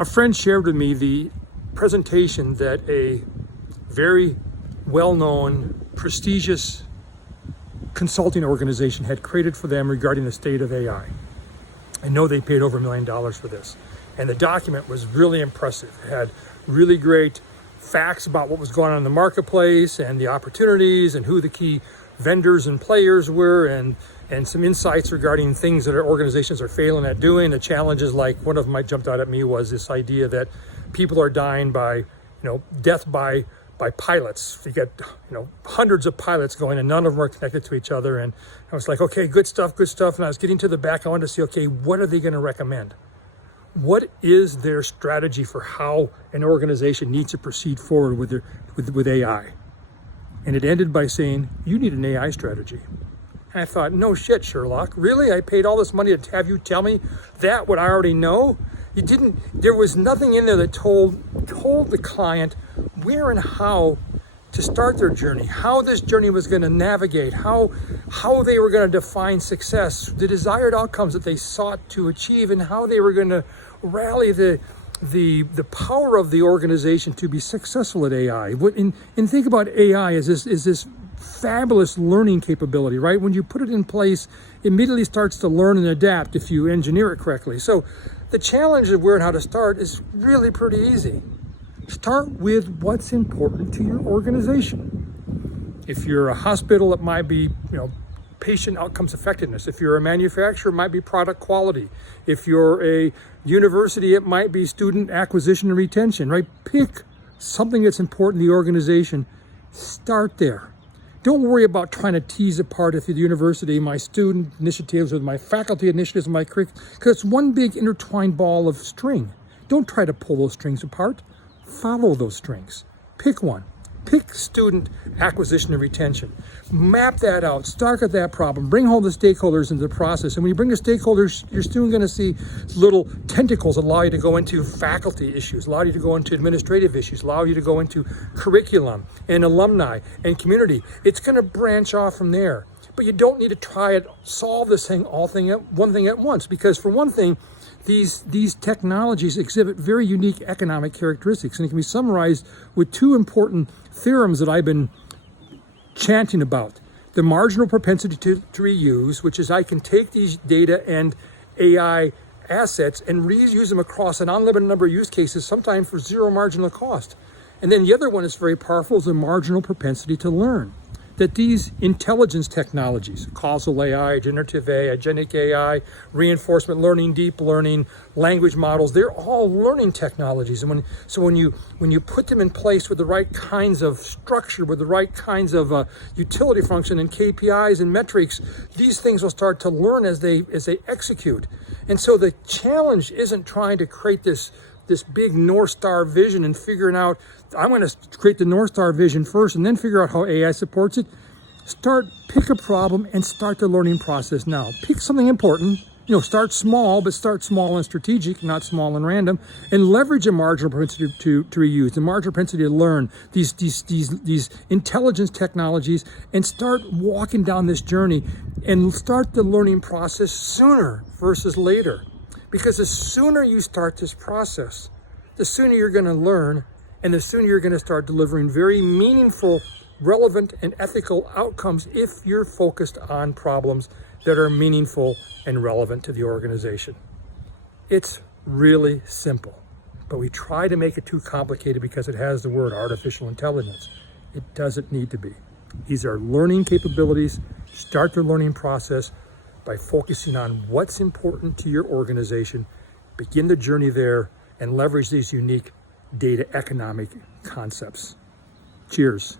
A friend shared with me the presentation that a very well-known, prestigious consulting organization had created for them regarding the state of AI. I know they paid over $1 million for this. And the document was really impressive. It had really great facts about what was going on in the marketplace and the opportunities and who the key vendors and players were, and some insights regarding things that our organizations are failing at doing. The challenges, like one of them that jumped out at me was this idea that people are dying by, death by pilots. You get, hundreds of pilots going and none of them are connected to each other. And I was like, okay, good stuff. And I was getting to the back. I wanted to see, okay, what are they going to recommend? What is their strategy for how an organization needs to proceed forward with AI? And it ended by saying, you need an AI strategy. And I thought, no shit, Sherlock. Really? I paid all this money to have you tell me that, what I already know? You didn't, there was nothing in there that told the client where and how to start their journey, how this journey was going to navigate, how they were going to define success, the desired outcomes that they sought to achieve, and how they were going to rally the power of the organization to be successful at AI. And think about AI as this fabulous learning capability, right? When you put it in place, it immediately starts to learn and adapt if you engineer it correctly. So the challenge of where and how to start is really pretty easy. Start with what's important to your organization. If you're a hospital, it might be, patient outcomes effectiveness. If you're a manufacturer, it might be product quality. If you're a university, it might be student acquisition and retention, right? Pick something that's important to the organization. Start there. Don't worry about trying to tease apart at the university my student initiatives or my faculty initiatives, my curriculum, because it's one big intertwined ball of string. Don't try to pull those strings apart. Follow those strings. Pick one. Pick student acquisition and retention. Map that out. Start at that problem. Bring home the stakeholders into the process. And when you bring the stakeholders, you're soon going to see little tentacles that allow you to go into faculty issues, allow you to go into administrative issues, allow you to go into curriculum and alumni and community. It's going to branch off from there. But you don't need to try to solve this one thing at once, because for one thing, these technologies exhibit very unique economic characteristics, and it can be summarized with two important theorems that I've been chanting about. The marginal propensity to reuse, which is I can take these data and AI assets and reuse them across an unlimited number of use cases, sometimes for zero marginal cost. And then the other one is very powerful, is the marginal propensity to learn. That these intelligence technologies, causal AI, generative AI, agentic AI, reinforcement learning, deep learning, language models, they're all learning technologies. And when you put them in place with the right kinds of structure, with the right kinds of utility function and KPIs and metrics, these things will start to learn as they execute. And so the challenge isn't trying to create this big North Star vision and figuring out, I'm going to create the North Star vision first and then figure out how AI supports it. Pick a problem and start the learning process now. Pick something important, start small, but start small and strategic, not small and random, and leverage a marginal propensity to reuse, the marginal propensity to learn these intelligence technologies, and start walking down this journey and start the learning process sooner versus later. Because the sooner you start this process, the sooner you're going to learn, and the sooner you're going to start delivering very meaningful, relevant, and ethical outcomes if you're focused on problems that are meaningful and relevant to the organization. It's really simple, but we try to make it too complicated because it has the word artificial intelligence. It doesn't need to be. These are learning capabilities. Start the learning process by focusing on what's important to your organization, begin the journey there, and leverage these unique data economic concepts. Cheers.